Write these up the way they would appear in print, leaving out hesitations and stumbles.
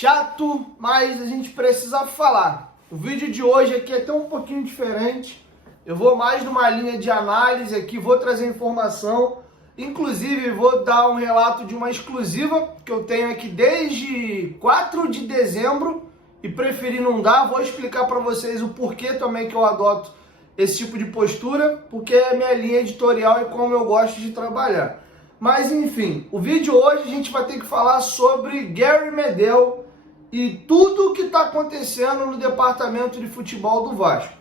chato, mas a gente precisa falar. O vídeo de hoje aqui é até um pouquinho diferente. Eu vou mais numa linha de análise aqui, vou trazer informação. Inclusive, vou dar um relato de uma exclusiva que eu tenho aqui desde 4 de dezembro e preferi não dar. Vou explicar para vocês o porquê também que eu adoto esse tipo de postura, porque é a minha linha editorial e como eu gosto de trabalhar. Mas enfim, o vídeo hoje a gente vai ter que falar sobre Gary Medel e tudo o que está acontecendo no departamento de futebol do Vasco.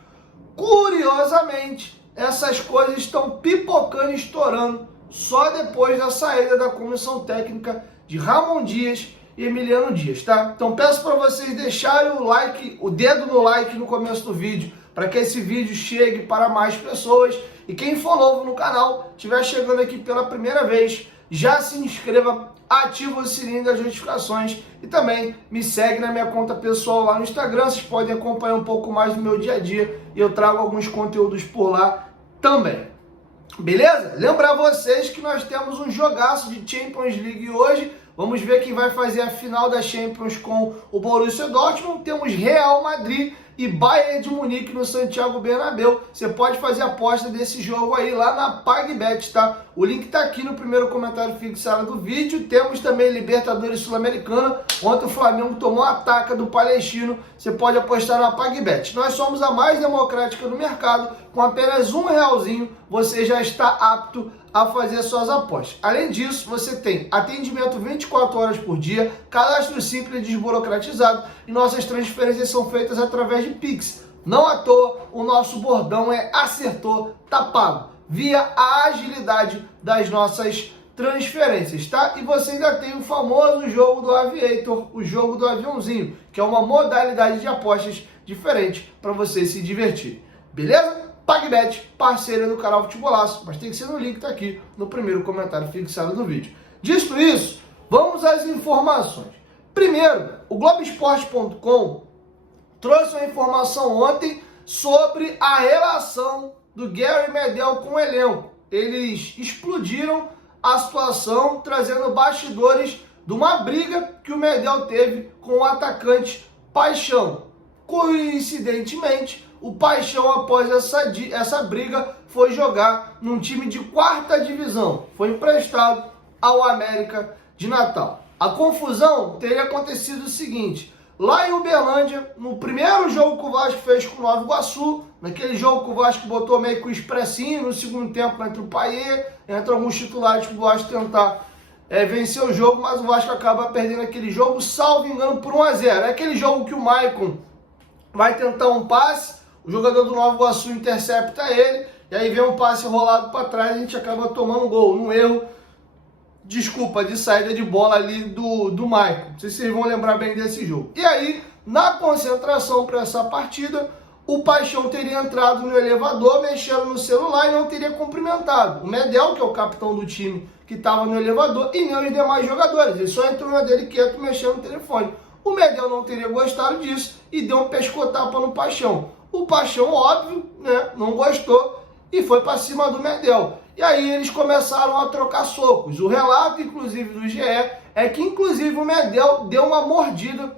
Curiosamente, essas coisas estão pipocando e estourando só depois da saída da comissão técnica de Ramon Dias e Emiliano Dias, tá? Então peço para vocês deixarem o like, o dedo no like no começo do vídeo, para que esse vídeo chegue para mais pessoas. E quem for novo no canal, estiver chegando aqui pela primeira vez, já se inscreva, ativa o sininho das notificações e também me segue na minha conta pessoal lá no Instagram. Vocês podem acompanhar um pouco mais do meu dia a dia e eu trago alguns conteúdos por lá também. Beleza? Lembrar vocês que nós temos um jogaço de Champions League hoje. Vamos ver quem vai fazer a final da Champions com o Borussia Dortmund. Temos Real Madrid e Bayern de Munique no Santiago Bernabéu. Você pode fazer a aposta desse jogo aí lá na PagBet, tá? O link tá aqui no primeiro comentário fixado do vídeo. Temos também Libertadores Sul-Americana. Ontem o Flamengo tomou a taca do Palestino. Você pode apostar na PagBet. Nós somos a mais democrática do mercado. Com apenas R$1 você já está apto a fazer suas apostas. Além disso, você tem atendimento 24 horas por dia, cadastro simples e desburocratizado e nossas transferências são feitas através de Pix. Não à toa, o nosso bordão é acertou, tá pago, via a agilidade das nossas transferências, tá? E você ainda tem o famoso jogo do Aviator, o jogo do aviãozinho, que é uma modalidade de apostas diferente para você se divertir. Beleza? PagBet, parceira do canal Futebolaço, mas tem que ser no link que está aqui no primeiro comentário fixado do vídeo. Dito isso, vamos às informações. Primeiro, o Globoesporte.com trouxe uma informação ontem sobre a relação do Gary Medel com o elenco. Eles explodiram a situação, trazendo bastidores de uma briga que o Medel teve com o atacante Paixão. Coincidentemente, o Paixão, após essa briga, foi jogar num time de 4ª divisão. Foi emprestado ao América de Natal. A confusão teria acontecido o seguinte: lá em Uberlândia, no primeiro jogo que o Vasco fez com o Nova Iguaçu, naquele jogo que o Vasco botou meio que o expressinho, no segundo tempo entre o Paiê, entre alguns titulares que o Vasco tentar vencer o jogo, mas o Vasco acaba perdendo aquele jogo, salvo engano, por 1-0. É aquele jogo que o Maicon vai tentar um passe, o jogador do Nova Iguaçu intercepta ele, e aí vem um passe rolado para trás e a gente acaba tomando gol, num erro, de saída de bola ali do Maicon. Não sei se vocês vão lembrar bem desse jogo. E aí, na concentração para essa partida, o Paixão teria entrado no elevador, mexendo no celular e não teria cumprimentado o Medel, que é o capitão do time que estava no elevador, e nem os demais jogadores. Ele só entrou na dele quieto, mexendo no telefone. O Medel não teria gostado disso e deu um pescotapa no Paixão. O Paixão, óbvio, né, não gostou e foi para cima do Medel. E aí eles começaram a trocar socos. O relato, inclusive, do GE é que, inclusive, o Medel deu uma mordida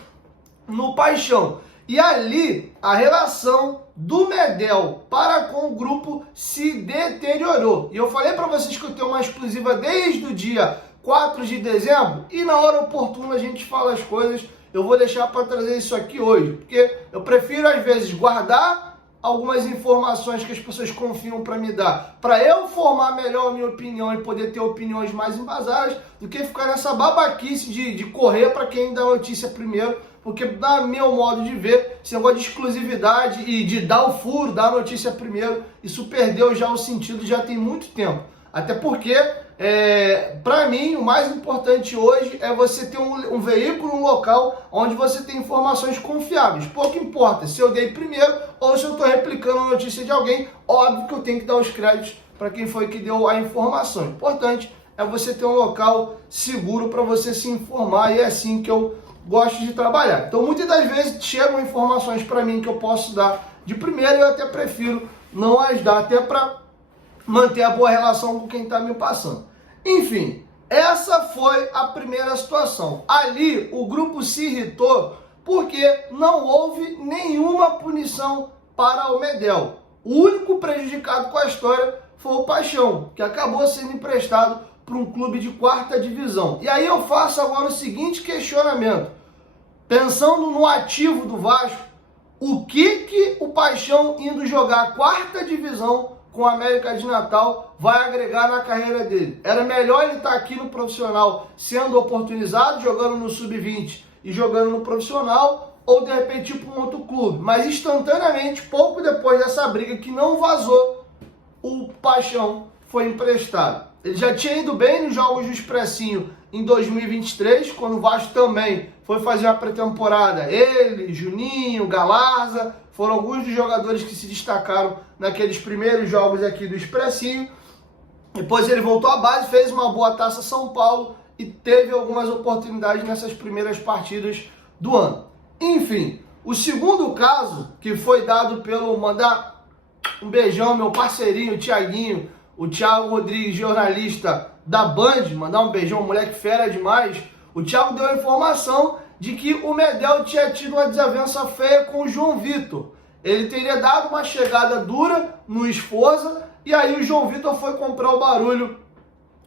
no Paixão. E ali, a relação do Medel para com o grupo se deteriorou. E eu falei para vocês que eu tenho uma exclusiva desde o dia 4 de dezembro e na hora oportuna a gente fala as coisas. Eu vou deixar para trazer isso aqui hoje, porque eu prefiro, às vezes, guardar algumas informações que as pessoas confiam para me dar, para eu formar melhor a minha opinião e poder ter opiniões mais embasadas, do que ficar nessa babaquice de correr para quem dá a notícia primeiro, porque, no meu modo de ver, esse negócio de exclusividade e de dar o furo, dar a notícia primeiro, isso perdeu já o sentido, já tem muito tempo. Até porque, para mim, o mais importante hoje é você ter um veículo, um local onde você tem informações confiáveis. Pouco importa se eu dei primeiro ou se eu estou replicando a notícia de alguém. Óbvio que eu tenho que dar os créditos para quem foi que deu a informação. O importante é você ter um local seguro para você se informar, e é assim que eu gosto de trabalhar. Então, muitas das vezes chegam informações para mim que eu posso dar de primeira e eu até prefiro não as dar, até para manter a boa relação com quem está me passando. Enfim, essa foi a primeira situação. Ali, o grupo se irritou porque não houve nenhuma punição para o Medel. O único prejudicado com a história foi o Paixão, que acabou sendo emprestado para um clube de 4ª divisão. E aí eu faço agora o seguinte questionamento. Pensando no ativo do Vasco, o que o Paixão indo jogar a 4ª divisão com a América de Natal vai agregar na carreira dele? Era melhor ele estar aqui no profissional sendo oportunizado, jogando no sub-20 e jogando no profissional, ou de repente ir para um outro clube. Mas instantaneamente, pouco depois dessa briga que não vazou, o Paixão foi emprestado. Ele já tinha ido bem nos jogos do Expressinho em 2023, quando o Vasco também foi fazer a pré-temporada. Ele, Juninho, Galarza, foram alguns dos jogadores que se destacaram naqueles primeiros jogos aqui do Expressinho. Depois ele voltou à base, fez uma boa Taça São Paulo e teve algumas oportunidades nessas primeiras partidas do ano. Enfim, o segundo caso, que foi dado pelo, mandar um beijão, meu parceirinho, Thiaguinho, o Thiago Rodrigues, jornalista da Band, mandar um beijão, moleque fera demais. O Thiago deu a informação de que o Medel tinha tido uma desavença feia com o João Vitor. Ele teria dado uma chegada dura no Esforza, e aí o João Vitor foi comprar o barulho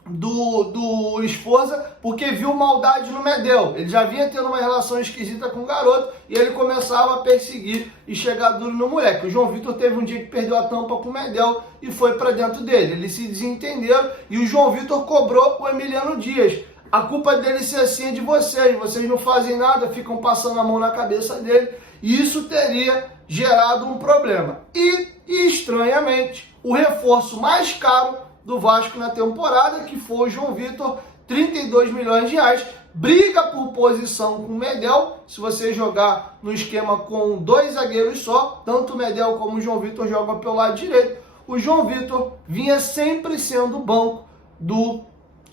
do Esforza porque viu maldade no Medel. Ele já vinha tendo uma relação esquisita com o garoto e ele começava a perseguir e chegar duro no moleque. O João Vitor teve um dia que perdeu a tampa com o Medel e foi para dentro dele. Eles se desentenderam e o João Vitor cobrou o Emiliano Dias. A culpa dele ser assim é de vocês não fazem nada, ficam passando a mão na cabeça dele, e isso teria gerado um problema. E estranhamente, o reforço mais caro do Vasco na temporada, que foi o João Vitor, 32 milhões de reais, briga por posição com o Medel. Se você jogar no esquema com 2 zagueiros só, tanto o Medel como o João Vitor jogam pelo lado direito, o João Vitor vinha sempre sendo o banco do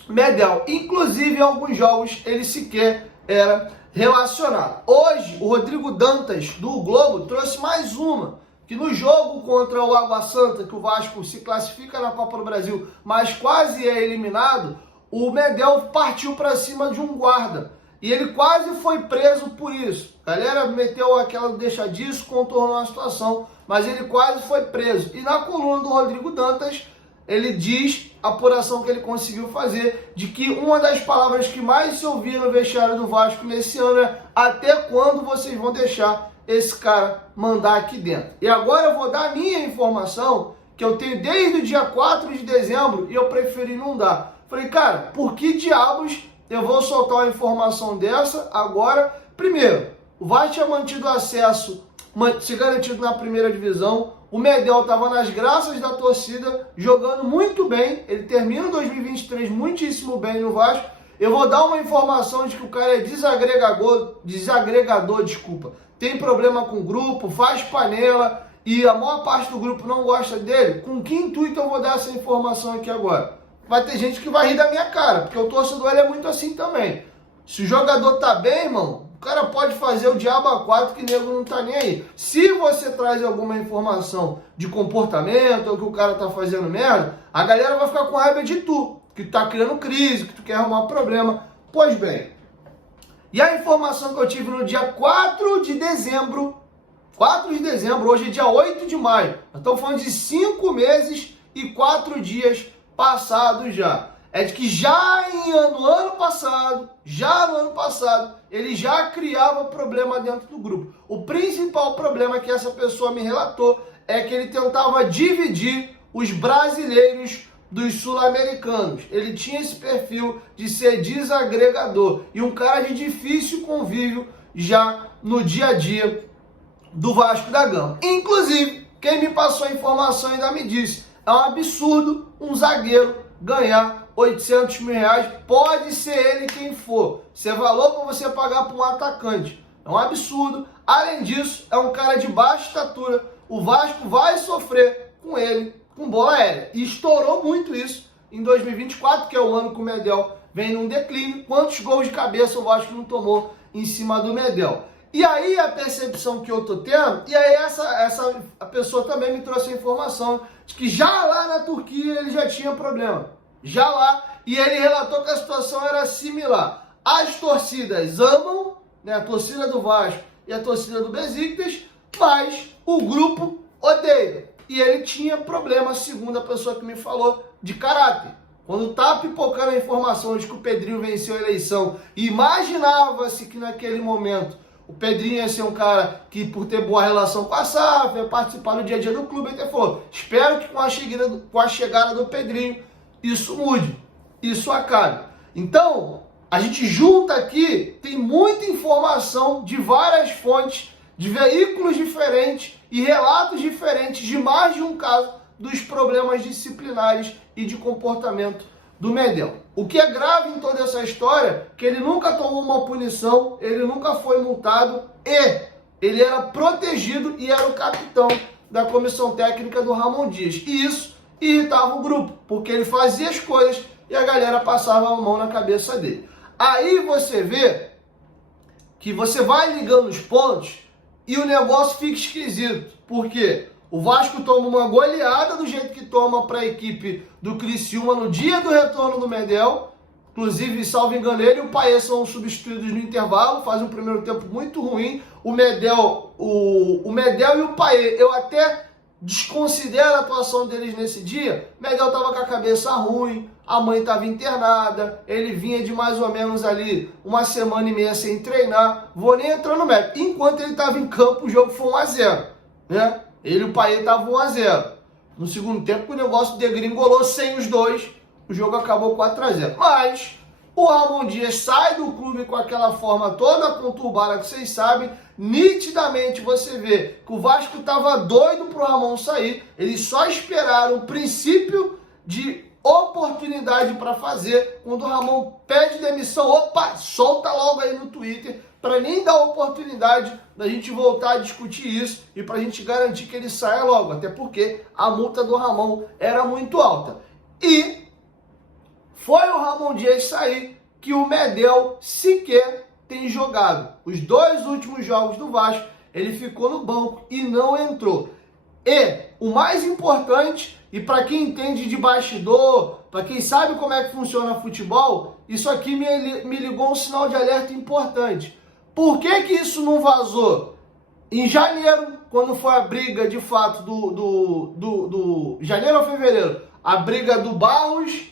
Medel. Inclusive, em alguns jogos, ele sequer era relacionado. Hoje, o Rodrigo Dantas, do Globo, trouxe mais uma, que no jogo contra o Água Santa, que o Vasco se classifica na Copa do Brasil, mas quase é eliminado, o Medel partiu para cima de um guarda. E ele quase foi preso por isso. A galera meteu aquela deixa disso, contornou a situação, mas ele quase foi preso. E na coluna do Rodrigo Dantas, ele diz, a apuração que ele conseguiu fazer, de que uma das palavras que mais se ouvia no vestiário do Vasco nesse ano é: até quando vocês vão deixar esse cara mandar aqui dentro? E agora eu vou dar a minha informação, que eu tenho desde o dia 4 de dezembro, e eu preferi não dar. Falei, cara, por que diabos eu vou soltar uma informação dessa agora? Primeiro, o Vasco tinha mantido acesso, se garantido na primeira divisão. O Medel estava nas graças da torcida, jogando muito bem. Ele termina 2023 muitíssimo bem no Vasco. Eu vou dar uma informação de que o cara é desagregador, tem problema com o grupo, faz panela e a maior parte do grupo não gosta dele. Com que intuito eu vou dar essa informação aqui agora? Vai ter gente que vai rir da minha cara, porque o torcedor ele é muito assim também. Se o jogador tá bem, irmão, o cara pode fazer o diabo a 4 que o nego não tá nem aí. Se você traz alguma informação de comportamento ou que o cara tá fazendo merda, a galera vai ficar com raiva de tu, que tu tá criando crise, que tu quer arrumar problema. Pois bem, e a informação que eu tive no dia 4 de dezembro, hoje é dia 8 de maio, nós estamos falando de 5 meses e 4 dias passados já. É de que já no ano passado, ele já criava problema dentro do grupo. O principal problema que essa pessoa me relatou é que ele tentava dividir os brasileiros dos sul-americanos. Ele tinha esse perfil de ser desagregador e um cara de difícil convívio já no dia a dia do Vasco da Gama. Inclusive, quem me passou a informação ainda me disse: é um absurdo um zagueiro ganhar 800 mil reais, pode ser ele quem for. Isso é valor para você pagar para um atacante. É um absurdo. Além disso, é um cara de baixa estatura. O Vasco vai sofrer com ele, com bola aérea. E estourou muito isso em 2024, que é o ano que o Medel vem num declínio. Quantos gols de cabeça o Vasco não tomou em cima do Medel? E aí a percepção que eu tô tendo, e aí a pessoa também me trouxe a informação de que já lá na Turquia ele já tinha problema. Já lá e ele relatou que a situação era similar. As torcidas amam, né, a torcida do Vasco e a torcida do Besiktas, mas o grupo odeia. E ele tinha problema, segundo a pessoa que me falou, de caráter. Quando tá pipocando a informação de que o Pedrinho venceu a eleição, imaginava-se que naquele momento o Pedrinho ia ser um cara que, por ter boa relação com a SAF, ia participar do dia a dia do clube, ele até falou, espero que com a chegada do Pedrinho isso mude, isso acabe. Então, a gente junta aqui, tem muita informação de várias fontes, de veículos diferentes e relatos diferentes de mais de um caso dos problemas disciplinares e de comportamento do Medel. O que é grave em toda essa história, que ele nunca tomou uma punição, ele nunca foi multado e ele era protegido e era o capitão da comissão técnica do Ramon Dias. E isso irritava o grupo, porque ele fazia as coisas e a galera passava a mão na cabeça dele. Aí você vê que você vai ligando os pontos e o negócio fica esquisito. Por quê? O Vasco toma uma goleada do jeito que toma para a equipe do Criciúma no dia do retorno do Medel. Inclusive, salvo engano, ele e o Payet são substituídos no intervalo, fazem um primeiro tempo muito ruim. O Medel e o Payet, eu até desconsidero a atuação deles nesse dia. O Medel estava com a cabeça ruim, a mãe estava internada, ele vinha de mais ou menos ali uma semana e meia sem treinar. Vou nem entrar no mérito. Enquanto ele estava em campo, o jogo foi 1-0, né? Ele e o Payet estavam 1-0. No segundo tempo, o negócio degringolou sem os dois. O jogo acabou 4-0. Mas o Ramon Dias sai do clube com aquela forma toda conturbada que vocês sabem. Nitidamente você vê que o Vasco estava doido para o Ramon sair. Eles só esperaram o princípio de oportunidade para fazer. Quando o Ramon pede demissão, opa, solta logo aí no Twitter, para nem dar oportunidade da gente voltar a discutir isso e para a gente garantir que ele saia logo, até porque a multa do Ramon era muito alta. E foi o Ramon Dias sair que o Medel sequer tem jogado. Os 2 últimos jogos do Vasco, ele ficou no banco e não entrou. E o mais importante, e para quem entende de bastidor, para quem sabe como é que funciona futebol, isso aqui me ligou um sinal de alerta importante. Por que que isso não vazou? Em janeiro, quando foi a briga de fato janeiro ou fevereiro, a briga do Barros,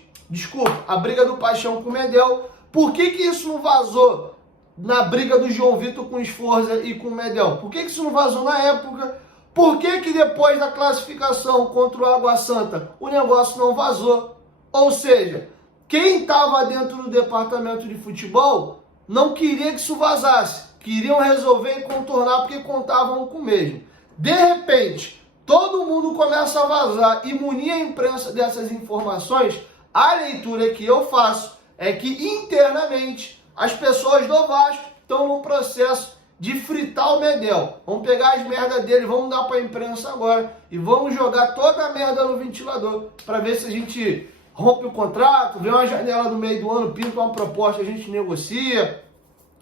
a briga do Paixão com o Medel, por que que isso não vazou na briga do João Vitor com o Sforza e com o Medel? Por que que isso não vazou na época? Por que que depois da classificação contra o Água Santa o negócio não vazou? Ou seja, quem estava dentro do departamento de futebol não queria que isso vazasse. Queriam resolver e contornar porque contavam com o mesmo. De repente, todo mundo começa a vazar e munir a imprensa dessas informações. A leitura que eu faço é que internamente as pessoas do Vasco estão num processo de fritar o Medel. Vamos pegar as merdas dele, vamos dar para a imprensa agora e vamos jogar toda a merda no ventilador para ver se a gente rompe o contrato, vê uma janela no meio do ano, pinta uma proposta, a gente negocia,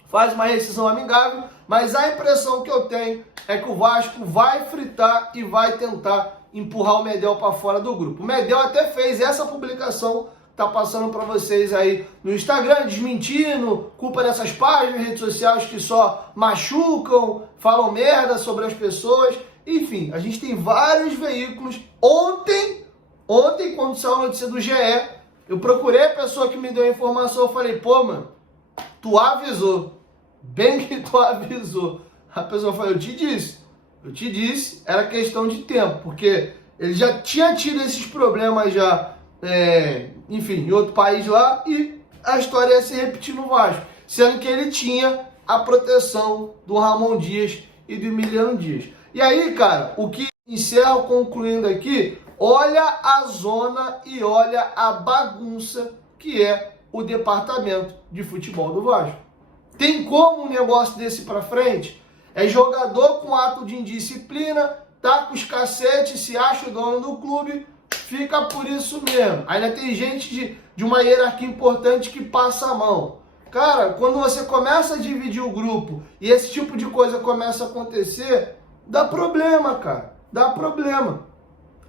faz uma rescisão amigável, mas a impressão que eu tenho é que o Vasco vai fritar e vai tentar empurrar o Medel para fora do grupo. O Medel até fez essa publicação, tá passando para vocês aí no Instagram, desmentindo, culpa dessas páginas, redes sociais que só machucam, falam merda sobre as pessoas. Enfim, a gente tem vários veículos. Ontem, quando saiu a notícia do GE, eu procurei a pessoa que me deu a informação, eu falei, pô, mano, tu avisou. Bem que tu avisou. A pessoa falou, eu te disse, era questão de tempo, porque ele já tinha tido esses problemas já, enfim, em outro país lá, e a história ia se repetir no Vasco, sendo que ele tinha a proteção do Ramon Dias e do Emiliano Dias. E aí, cara, o que encerro concluindo aqui, olha a zona e olha a bagunça que é o departamento de futebol do Vasco. Tem como um negócio desse pra frente? É jogador com ato de indisciplina, tá com os cacetes, se acha o dono do clube, fica por isso mesmo. Ainda tem gente de uma hierarquia importante que passa a mão. Cara, quando você começa a dividir o grupo e esse tipo de coisa começa a acontecer, dá problema, cara. Dá problema.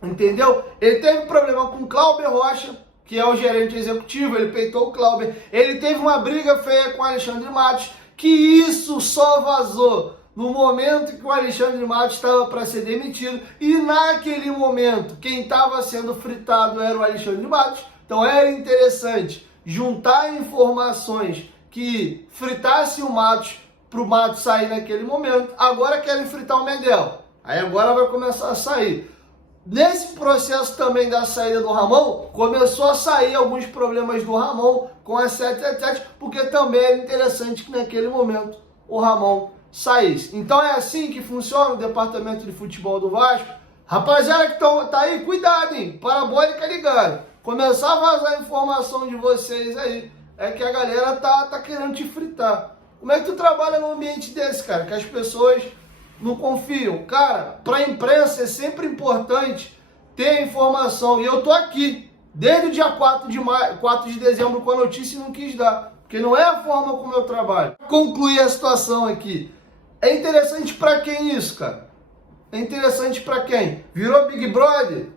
Entendeu? Ele teve problema com o Cláudio Rocha, que é o gerente executivo, ele peitou o Clauber, ele teve uma briga feia com o Alexandre Matos, que isso só vazou no momento que o Alexandre Matos estava para ser demitido, e naquele momento quem estava sendo fritado era o Alexandre Matos. Então era interessante juntar informações que fritassem o Matos para o Matos sair naquele momento. Agora querem fritar o Medel, aí agora vai começar a sair. Nesse processo também da saída do Ramon, começou a sair alguns problemas do Ramon com a 777, porque também era interessante que naquele momento o Ramon saísse. Então é assim que funciona o departamento de futebol do Vasco. Rapaziada que tá aí, cuidado, hein? Parabólica ligada. Começar a vazar a informação de vocês aí, é que a galera tá querendo te fritar. Como é que tu trabalha num ambiente desse, cara? Que as pessoas não confiam. Cara, para a imprensa é sempre importante ter a informação. E eu tô aqui desde o dia 4 de dezembro com a notícia e não quis dar. Porque não é a forma como eu trabalho. Concluir a situação aqui. É interessante para quem isso, cara? É interessante para quem? Virou Big Brother?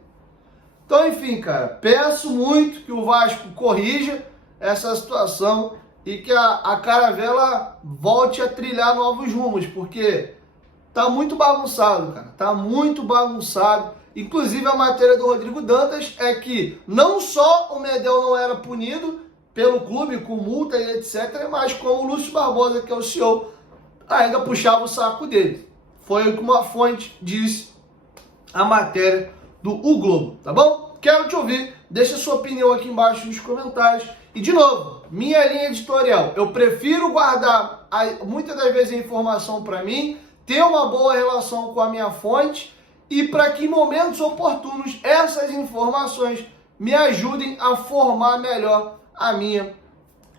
Então, enfim, cara, peço muito que o Vasco corrija essa situação e que a Caravela volte a trilhar novos rumos, porque tá muito bagunçado, cara. Tá muito bagunçado. Inclusive, a matéria do Rodrigo Dantas é que não só o Medel não era punido pelo clube com multa e etc., mas como o Lúcio Barbosa, que é o CEO, ainda puxava o saco dele. Foi o que uma fonte disse a matéria do O Globo, tá bom? Quero te ouvir. Deixa sua opinião aqui embaixo nos comentários. E, de novo, minha linha editorial. Eu prefiro guardar, muitas das vezes, a informação para mim, ter uma boa relação com a minha fonte e para que em momentos oportunos essas informações me ajudem a formar melhor a minha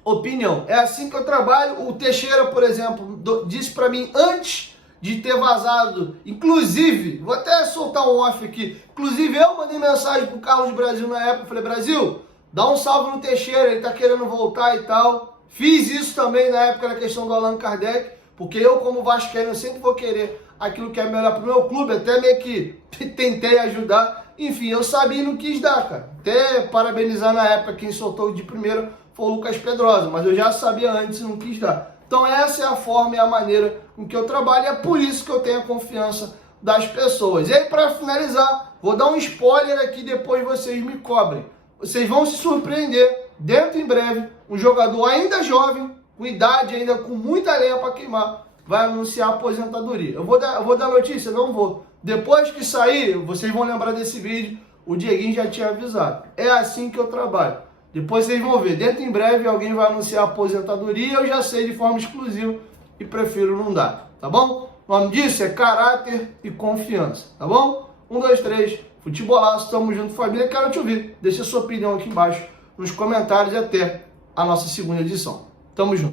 opinião. É assim que eu trabalho. O Teixeira, por exemplo, disse para mim antes de ter vazado, inclusive, vou até soltar um off aqui, inclusive eu mandei mensagem pro Carlos Brasil na época, falei, Brasil, dá um salve no Teixeira, ele tá querendo voltar e tal. Fiz isso também na época da questão do Allan Kardec, porque eu, como vascaíno, sempre vou querer aquilo que é melhor pro meu clube, até meio que tentei ajudar. Enfim, eu sabia e não quis dar, cara. Até parabenizar na época quem soltou de primeiro foi o Lucas Pedrosa, mas eu já sabia antes e não quis dar. Então essa é a forma e a maneira com que eu trabalho, e é por isso que eu tenho a confiança das pessoas. E aí, para finalizar, vou dar um spoiler aqui, depois vocês me cobrem. Vocês vão se surpreender, dentro em breve, um jogador ainda jovem, com idade ainda, com muita lenha para queimar, vai anunciar a aposentadoria. Eu vou dar notícia? Não vou. Depois que sair, vocês vão lembrar desse vídeo, o Dieguinho já tinha avisado. É assim que eu trabalho. Depois vocês vão ver, dentro em breve alguém vai anunciar a aposentadoria, eu já sei de forma exclusiva e prefiro não dar, tá bom? O nome disso é caráter e confiança, tá bom? 1, 2, 3, futebolaço, tamo junto, família, quero te ouvir. Deixa a sua opinião aqui embaixo nos comentários e até a nossa segunda edição. Tamo junto.